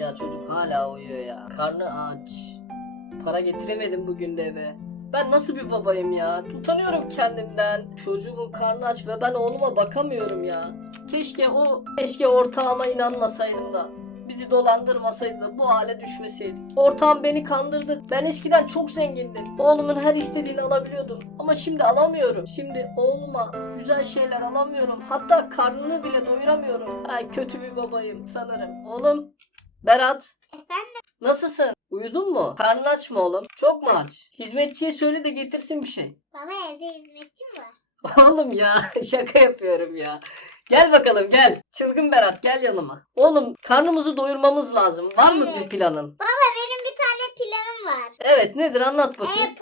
ya çocuk hala uyuyor ya. Karnı aç. Para getiremedim bugün de eve. Ben nasıl bir babayım ya? Utanıyorum kendimden. Çocuğumun karnı aç ve ben oğluma bakamıyorum ya. Keşke o, keşke ortağıma inanmasaydım da. Bizi dolandırmasaydı da bu hale düşmeseydik. Ortağım beni kandırdı. Ben eskiden çok zengindim. Oğlumun her istediğini alabiliyordum. Ama şimdi alamıyorum. Şimdi oğluma güzel şeyler alamıyorum. Hatta karnını bile doyuramıyorum. Ben kötü bir babayım sanırım. Oğlum, Berat. Efendim? Nasılsın? Uyudun mu? Karnın aç mı oğlum? Çok mu aç? Hizmetçiye söyle de getirsin bir şey. Baba evde hizmetçim var. Oğlum ya şaka yapıyorum ya. Gel bakalım gel. Çılgın Berat gel yanıma. Oğlum karnımızı doyurmamız lazım. Var mı bir planın? Baba benim bir tane planım var. Evet nedir anlat bakayım. Ee, girelim.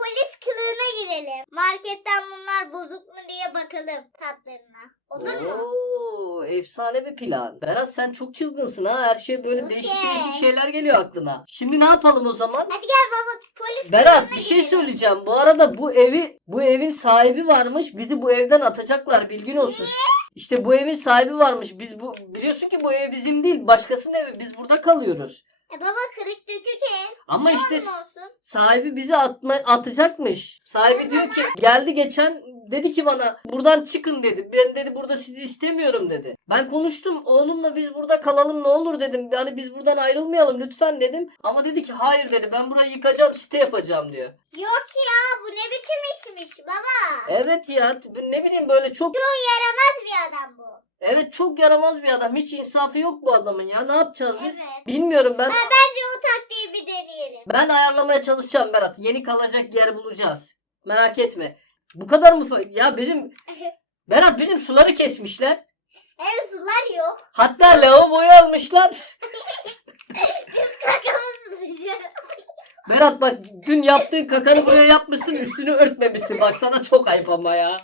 Marketten bunlar bozuk mu diye bakalım tatlarına. Olur mu? Oo, efsane bir plan. Berat sen çok çılgınsın ha. Her şey böyle değişik Okey. değişik şeyler geliyor aklına. Şimdi ne yapalım o zaman? Hadi gel baba polis Berat bir şey söyleyeceğim. Bu arada bu evi bu evin sahibi varmış. Bizi bu evden atacaklar bilgin olsun. İşte bu evin sahibi varmış. Biz bu biliyorsun ki bu ev bizim değil. Başkasının evi. Biz burada kalıyoruz. E baba kırık dökük ev. Ama işte olsun? sahibi bizi atma, atacakmış. Sahibi diyor ki geldi geçen dedi ki bana buradan çıkın dedi. Ben dedi burada sizi istemiyorum dedi. Ben konuştum oğlumla biz burada kalalım ne olur dedim. Yani biz buradan ayrılmayalım lütfen dedim. Ama dedi ki hayır dedi ben burayı yıkacağım site yapacağım diyor. Yok ya işmiş baba. Evet ya ne bileyim böyle çok Bu yaramaz bir adam bu. evet çok yaramaz bir adam. Hiç insafı yok bu adamın ya. Ne yapacağız biz? Evet. Bilmiyorum ben. Ha, bence o taktiği bir deneyelim. Ben ayarlamaya çalışacağım Berat. Yeni kalacak yer bulacağız. Merak etme. Bu kadar mı? fa- Ya bizim Berat bizim suları kesmişler. Ev sular yok. Hatta lavaboyu almışlar. Berat bak dün yaptığın kakanı buraya yapmışsın üstünü örtmemişsin. Bak sana çok ayıp ama ya.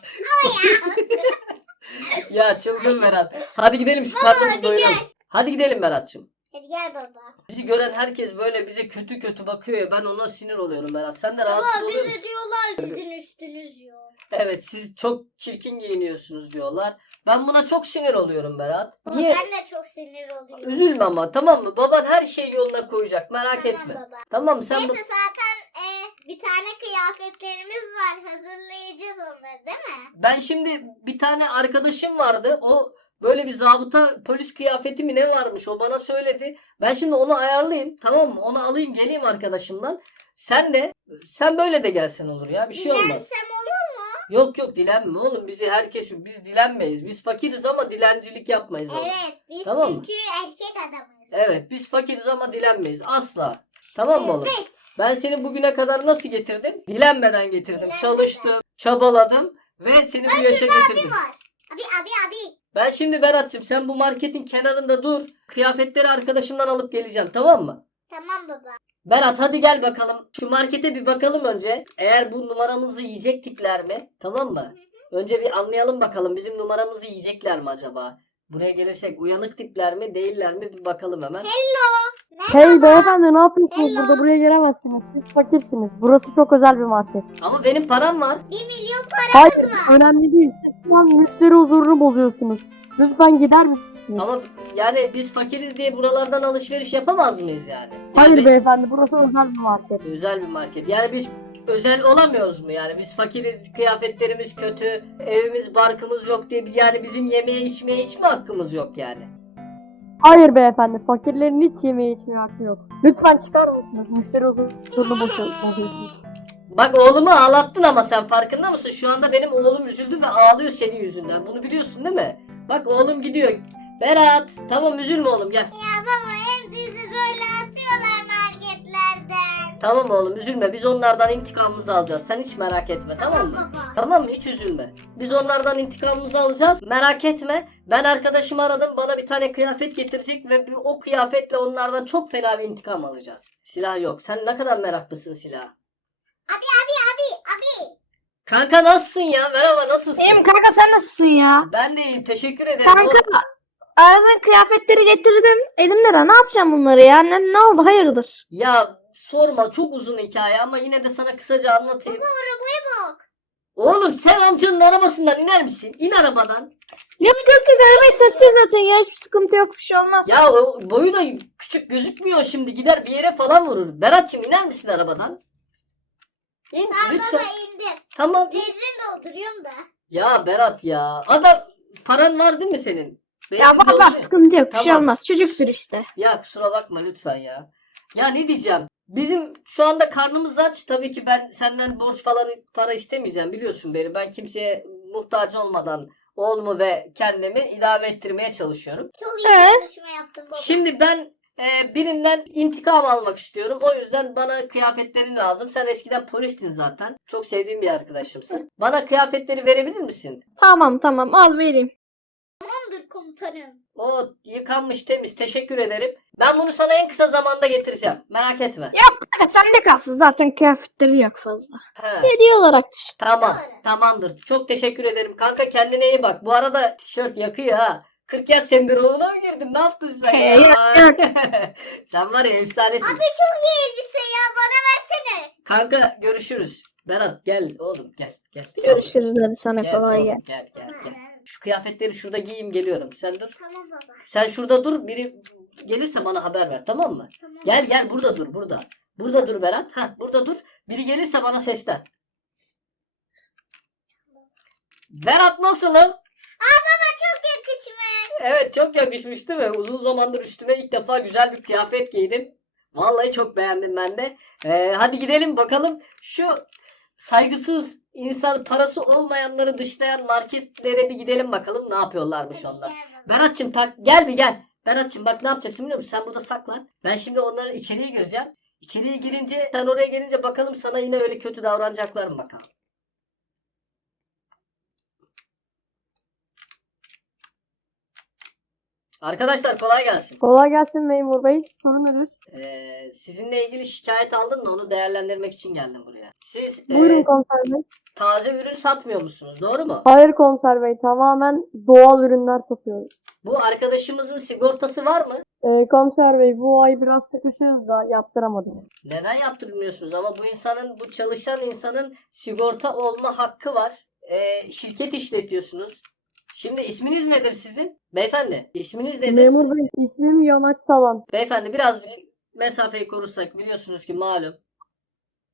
ya çılgın Berat. Hadi gidelim şu karnımızı hadi doyuralım. gel. Hadi gidelim Berat'cığım. Hadi gel baba. Bizi gören herkes böyle bize kötü kötü bakıyor ya ben ona sinir oluyorum Berat. Sen de rahatsız Baba oluyor musun? bize diyorlar sizin üstünüz yok. Evet siz çok çirkin giyiniyorsunuz diyorlar. Ben buna çok sinir oluyorum Berat. Niye? Ben de çok sinir oluyorum. Üzülme ama tamam mı? Baban her şeyi yoluna koyacak merak Tamam etme. baba. Tamam mı? Sen bu... Neyse zaten e, bir tane kıyafetlerimiz var. Hazırlayacağız onları değil mi? Ben şimdi bir tane arkadaşım vardı. O böyle bir zabıta polis kıyafeti mi ne varmış o bana söyledi. Ben şimdi onu ayarlayayım tamam mı? Onu alayım geleyim arkadaşımdan. Sen de sen böyle de gelsen olur ya bir şey olmaz. Mu? Yok yok dilenme oğlum bizi herkes biz dilenmeyiz. Biz fakiriz ama dilencilik yapmayız oğlum. Evet. Biz Tamam mı? çünkü erkek adamız. Evet biz fakiriz ama dilenmeyiz asla. Tamam mı oğlum? Evet. Ben seni bugüne kadar nasıl getirdim? Dilenmeden getirdim. Dilenmeden. Çalıştım, çabaladım ve seni bu yaşa Abi getirdim. var. Abi abi abi. Ben şimdi Berat'cığım sen bu marketin kenarında dur. Kıyafetleri arkadaşımdan alıp geleceğim tamam mı? Tamam baba. Berat hadi gel bakalım. Şu markete bir bakalım önce. Eğer bu numaramızı yiyecek tipler mi? Tamam mı? Önce bir anlayalım bakalım bizim numaramızı yiyecekler mi acaba? Buraya gelirsek uyanık tipler mi değiller mi bir bakalım hemen. Hey Merhaba. beyefendi ne yapıyorsunuz Hello. burada buraya giremezsiniz. Siz fakirsiniz. Burası çok özel bir market. Ama benim param var. Bir milyon paramız Hayır var. önemli değil. Siz şu an müşteri huzurunu bozuyorsunuz. Lütfen gider misiniz? Ama yani biz fakiriz diye buralardan alışveriş yapamaz mıyız yani? Hayır Yani beyefendi burası özel bir market. Özel bir market. Yani biz özel olamıyoruz mu yani? Biz fakiriz, kıyafetlerimiz kötü, evimiz, barkımız yok diye biz- yani bizim yemeye içmeye hiç mi hakkımız yok yani? Hayır beyefendi fakirlerin hiç yemeği içmeye hakkı yok. Lütfen çıkar mısınız? Müşteri huzurunu bozu- bozuyorsunuz. Bak oğlumu ağlattın ama sen farkında mısın? Şu anda benim oğlum üzüldü ve ağlıyor senin yüzünden. Bunu biliyorsun değil mi? Bak oğlum gidiyor. Berat tamam üzülme oğlum gel. Ya baba hep bizi böyle atıyorlar marketlerden. Tamam oğlum üzülme biz onlardan intikamımızı alacağız. Sen hiç merak etme tamam mı? baba. Tamam mı? Hiç üzülme. Biz onlardan intikamımızı alacağız. Merak etme. Ben arkadaşımı aradım. Bana bir tane kıyafet getirecek ve bir- o kıyafetle onlardan çok fena bir intikam alacağız. Silah yok. Sen ne kadar meraklısın silah. Abi abi abi abi. Kanka nasılsın ya? Merhaba nasılsın? İyiyim kanka sen nasılsın ya? Ben de iyiyim. Teşekkür ederim. Kanka aradığın kıyafetleri getirdim. Elimde de ne yapacağım bunları ya? Ne, ne oldu hayırdır? Ya sorma çok uzun hikaye ama yine de sana kısaca anlatayım. Baba arabaya bak. Oğlum sen amcanın arabasından iner misin? İn arabadan. Yok yok yok arabayı satacak zaten ya hiçbir sıkıntı yok bir şey olmaz. Ya o boyu da küçük gözükmüyor şimdi. Gider bir yere falan vurur. Berat'cığım iner misin arabadan? İn Ben lütfen. baba indim. Tamam. in. Dolduruyorum da. Ya Berat ya. Adam paran var değil mi senin? Ya var doldu var mu? sıkıntı yok bir şey Tamam. olmaz çocuktur işte. Ya kusura bakma lütfen ya. Ya ne diyeceğim? Bizim şu anda karnımız aç. Tabii ki ben senden borç falan para istemeyeceğim. Biliyorsun beni. Ben kimseye muhtaç olmadan oğlumu ve kendimi idame ettirmeye çalışıyorum. Çok iyi Ee? konuşma yaptın baba. Şimdi ben e, birinden intikam almak istiyorum. O yüzden bana kıyafetlerin lazım. Sen eskiden polistin zaten. Çok sevdiğim bir arkadaşımsın. Bana kıyafetleri verebilir misin? Tamam tamam al vereyim. Tamamdır komutanım. O yıkanmış temiz. Teşekkür ederim. Ben bunu sana en kısa zamanda getireceğim. Merak etme. Kanka sende kalsın zaten kıyafetleri yok fazla. He. Hediye olarak düşün. Tamam. Doğru. Tamamdır. Çok teşekkür ederim. Kanka kendine iyi bak. Bu arada tişört yakıyor ha. 40 yaş sendromuna mı girdin? Ne yaptın sen He, ya? yok, sen var ya efsanesin. Abi çok iyi elbise ya bana versene. Kanka görüşürüz. Berat gel oğlum gel gel. Görüşürüz hadi sana Gel kolay oğlum, gelsin. gel gel gel. Şu kıyafetleri şurada giyeyim geliyorum. Sen dur. Tamam baba. Sen şurada dur. Biri gelirse bana haber ver tamam mı? Tamam. Gel gel burada dur burada. Burada dur Berat. Ha burada dur. Biri gelirse bana seslen. Berat nasılım? Aa baba çok yakışmış. Evet çok yakışmış değil mi? Uzun zamandır üstüme ilk defa güzel bir kıyafet giydim. Vallahi çok beğendim ben de. Ee, hadi gidelim bakalım şu saygısız insan parası olmayanları dışlayan marketlere bir gidelim bakalım ne yapıyorlarmış onlar. Berat'cığım tak gel bir gel. Berat'cığım bak ne yapacaksın biliyor musun? Sen burada saklan. Ben şimdi onları içeriye gireceğim. İçeriye girince sen oraya gelince bakalım sana yine öyle kötü davranacaklar mı bakalım. Arkadaşlar kolay gelsin. Kolay gelsin memur bey. Sorun nedir? Ee, sizinle ilgili şikayet aldım da onu değerlendirmek için geldim buraya. Siz e, Buyurun komiser bey. taze ürün satmıyor musunuz? Doğru mu? Hayır komiser bey. Tamamen doğal ürünler satıyoruz. Bu arkadaşımızın sigortası var mı? Ee, komiser bey bu ay biraz sıkışığız da yaptıramadım. Neden yaptırmıyorsunuz? Ama bu insanın, bu çalışan insanın sigorta olma hakkı var. Ee, şirket işletiyorsunuz. Şimdi isminiz nedir sizin? Beyefendi, isminiz nedir? Memur bey ismim Yanaç Salan. Beyefendi birazcık mesafeyi korursak biliyorsunuz ki malum.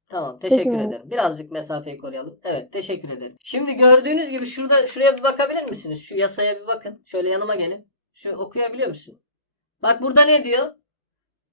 Tamam teşekkür Peki. ederim. Birazcık mesafeyi koruyalım. Evet teşekkür ederim. Şimdi gördüğünüz gibi şurada şuraya bir bakabilir misiniz? Şu yasaya bir bakın. Şöyle yanıma gelin. Şu okuyabiliyor musun? Bak burada ne diyor?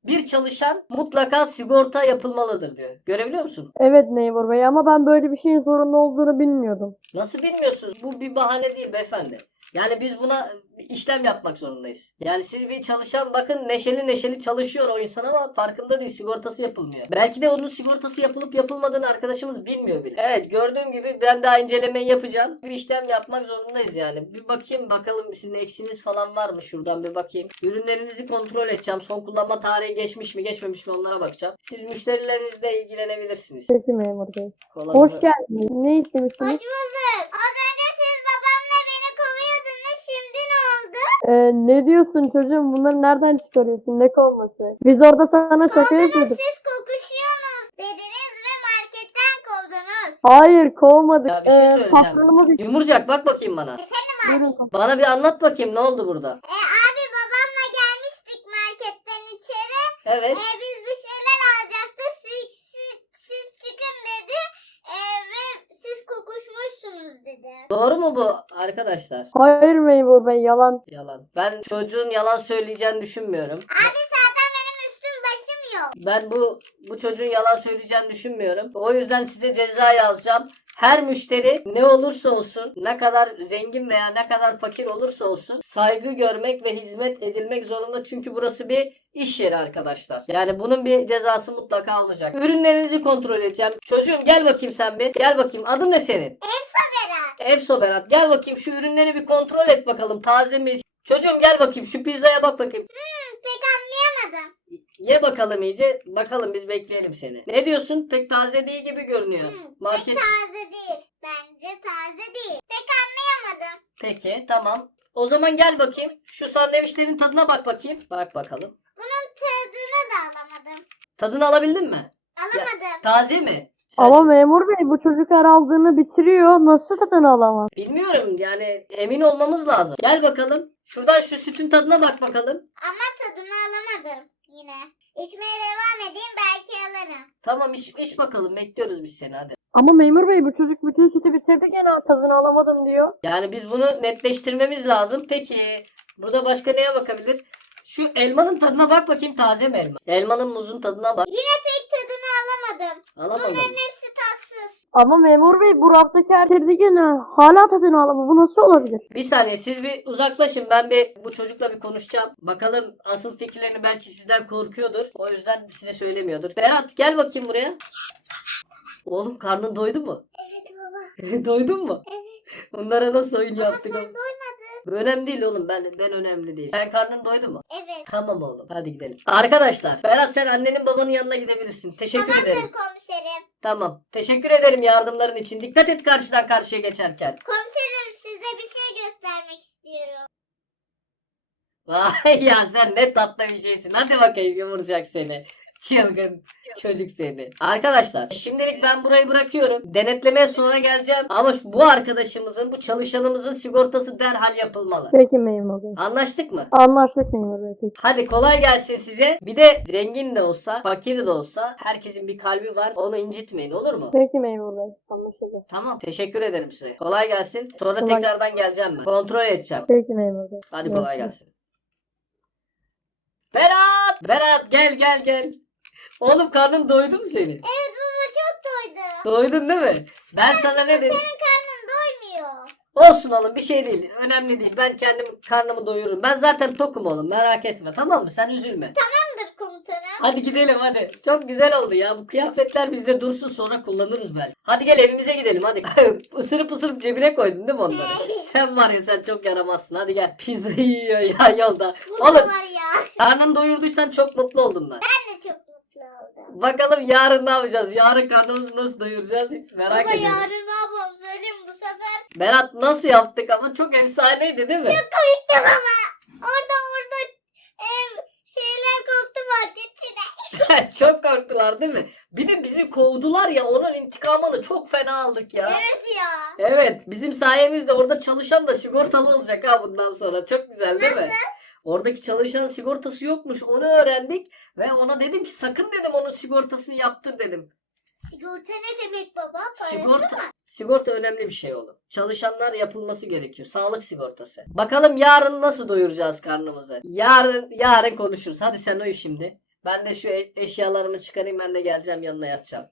Bir çalışan mutlaka sigorta yapılmalıdır diyor. Görebiliyor musun? Evet memur bey ama ben böyle bir şeyin zorunlu olduğunu bilmiyordum. Nasıl bilmiyorsunuz? Bu bir bahane değil beyefendi. Yani biz buna işlem yapmak zorundayız. Yani siz bir çalışan bakın neşeli neşeli çalışıyor o insan ama farkında değil sigortası yapılmıyor. Belki de onun sigortası yapılıp yapılmadığını arkadaşımız bilmiyor bile. Evet gördüğüm gibi ben daha incelemeyi yapacağım. Bir işlem yapmak zorundayız yani. Bir bakayım bakalım sizin eksiniz falan var mı şuradan bir bakayım. Ürünlerinizi kontrol edeceğim. Son kullanma tarihi geçmiş mi geçmemiş mi onlara bakacağım. Siz müşterilerinizle ilgilenebilirsiniz. Peki memur bey. Hoş geldiniz. Ne istemiştiniz? Hoş bulduk. Ee, ne diyorsun çocuğum? Bunları nereden çıkarıyorsun? Ne kovması? Biz orada sana şaka Kovdunuz yapıyorduk. siz kokuşuyorsunuz dediniz ve marketten kovdunuz. Hayır kovmadık. Ya bir şey Ee, söyleyeceğim. patronumuz Yumurcak bak bakayım bana. Buyurun. Bana bir anlat bakayım ne oldu burada? E abi babamla gelmiştik marketten içeri. Evet. E bir şeyler alacaktık. Siz, siz, siz çıkın dedi. E, ve siz kokuşmuşsunuz dedi. Doğru mu bu arkadaşlar? Hayır memur bey yalan. Yalan. Ben çocuğun yalan söyleyeceğini düşünmüyorum. Abi zaten benim üstüm başım yok. Ben bu bu çocuğun yalan söyleyeceğini düşünmüyorum. O yüzden size ceza yazacağım. Her müşteri ne olursa olsun, ne kadar zengin veya ne kadar fakir olursa olsun saygı görmek ve hizmet edilmek zorunda. Çünkü burası bir iş yeri arkadaşlar. Yani bunun bir cezası mutlaka olacak. Ürünlerinizi kontrol edeceğim. Çocuğum gel bakayım sen bir. Gel bakayım. Adın ne senin? Efsa. Efso Berat gel bakayım şu ürünleri bir kontrol et bakalım taze mi? Çocuğum gel bakayım şu pizzaya bak bakayım. Hmm, pek anlayamadım. Ye bakalım iyice. Bakalım biz bekleyelim seni. Ne diyorsun? Pek taze değil gibi görünüyor. Hmm, Market. Pek taze değil. Bence taze değil. Pek anlayamadım. Peki tamam. O zaman gel bakayım. Şu sandviçlerin tadına bak bakayım. Bak bakalım. Bunun tadını da alamadım. Tadını alabildin mi? Alamadım. Taze mi? Ama memur bey bu çocuk her aldığını bitiriyor. Nasıl tadını alamaz? Bilmiyorum yani emin olmamız lazım. Gel bakalım. Şuradan şu sütün tadına bak bakalım. Ama tadını alamadım yine. İçmeye devam edeyim belki alırım. Tamam iç, iç bakalım bekliyoruz biz seni hadi. Ama memur bey bu çocuk bütün sütü bitirdi gene tadını alamadım diyor. Yani biz bunu netleştirmemiz lazım. Peki burada başka neye bakabilir? Şu elmanın tadına bak bakayım taze mi elma? Elmanın muzun tadına bak. Yine alamadım. Alamadım. Bunların hepsi tatsız. Ama memur bey bu raftaki her bitirdi gene. Hala tadını alamıyor. Bu nasıl olabilir? Bir saniye siz bir uzaklaşın. Ben bir bu çocukla bir konuşacağım. Bakalım asıl fikirlerini belki sizden korkuyordur. O yüzden size söylemiyordur. Berat gel bakayım buraya. Oğlum karnın doydu mu? Evet baba. Doydun mu? Evet. Onlara nasıl oyun Ama yaptık? sen ama? Önemli değil oğlum. Ben ben önemli değil. Sen karnın doydu mu? Evet. Tamam oğlum. Hadi gidelim. Arkadaşlar, Berat sen annenin babanın yanına gidebilirsin. Teşekkür ederim. Tamamdır komiserim. Tamam. Teşekkür ederim yardımların için. Dikkat et karşıdan karşıya geçerken. Komiserim size bir şey göstermek istiyorum. Vay ya sen ne tatlı bir şeysin. Hadi bakayım yumurcak seni. Çılgın çocuk seni. Arkadaşlar şimdilik ben burayı bırakıyorum. Denetlemeye sonra geleceğim. Ama bu arkadaşımızın, bu çalışanımızın sigortası derhal yapılmalı. Peki memur bey. Anlaştık mı? Anlaştık memur bey. Peki. Hadi kolay gelsin size. Bir de zengin de olsa, fakir de olsa herkesin bir kalbi var. Onu incitmeyin olur mu? Peki memur bey. Anlaşıldı. Tamam. Teşekkür ederim size. Kolay gelsin. Sonra Kolay- tekrardan geleceğim ben. Kontrol edeceğim. Peki memur bey. Hadi kolay gelsin. Berat! Berat gel gel gel. Oğlum karnın doydu mu senin? Evet baba çok doydu. Doydun değil mi? Ben sana ne dedim? Senin karnın doymuyor. Olsun oğlum bir şey değil. Önemli değil. Ben kendim karnımı doyururum. Ben zaten tokum oğlum. Merak etme. Tamam mı? Sen üzülme. Tamamdır komutanım. Hadi gidelim hadi. Çok güzel oldu ya. Bu kıyafetler bizde dursun sonra kullanırız belki. Hadi gel evimize gidelim hadi. Isırıp ısırıp cebine koydun değil mi onları? sen var ya sen çok yaramazsın. Hadi gel. Pizza yiyor ya yolda. Burada Oğlum var ya. karnın doyurduysan çok mutlu oldum ben. Ben de çok. Bakalım yarın ne yapacağız? Yarın karnımızı nasıl doyuracağız? Hiç merak Baba ediyorum. yarın ne yapalım söyleyeyim bu sefer. Berat nasıl yaptık ama çok efsaneydi değil mi? Komikti baba. Orada orada ev şeyler korktu marketçiler. çok korktular değil mi? Bir de bizi kovdular ya onun intikamını çok fena aldık ya. Evet ya. Evet bizim sayemizde orada çalışan da sigortalı olacak ha bundan sonra. Çok güzel değil mi? Nasıl? Oradaki çalışan sigortası yokmuş onu öğrendik ve ona dedim ki sakın dedim onun sigortasını yaptır dedim. Sigorta ne demek baba? Parası Sigorta, mı? sigorta önemli bir şey oğlum. Çalışanlar yapılması gerekiyor. Sağlık sigortası. Bakalım yarın nasıl doyuracağız karnımızı? Yarın yarın konuşuruz. Hadi sen uyu şimdi. Ben de şu e- eşyalarımı çıkarayım ben de geleceğim yanına yatacağım.